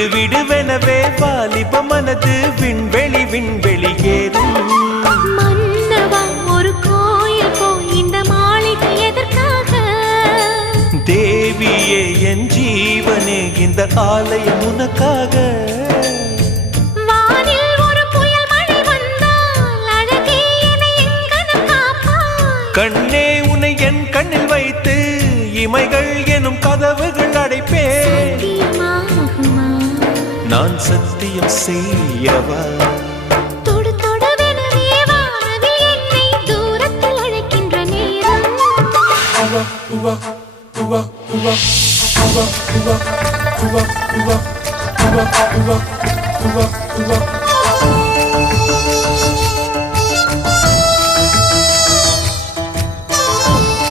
விடுவிடுவெனவே வாலிப மனது விண்வெளி விண்வெளியேறும். மன்னவா ஒரு கோயில் போய் இந்த மாளிகை எதற்காக? தேவியே என் ஜீவனே இந்த ஆலயம் உனக்காக. வானில் ஒரு புயல் மழை வந்தால் அழகே என்னை எங்கனம் காப்பாய். கண்ணே உன்னை என் கண்ணில் வைத்து இமைகள் எனும் கதவுகள் அடைப்பேன். சத்தியமாகுமா? நான் சத்தியம் செய்யவா? தொடு தொடுவெனவே வானவில் என்னை தூரத்தில் அழைக்கின்ற நேரம். உவா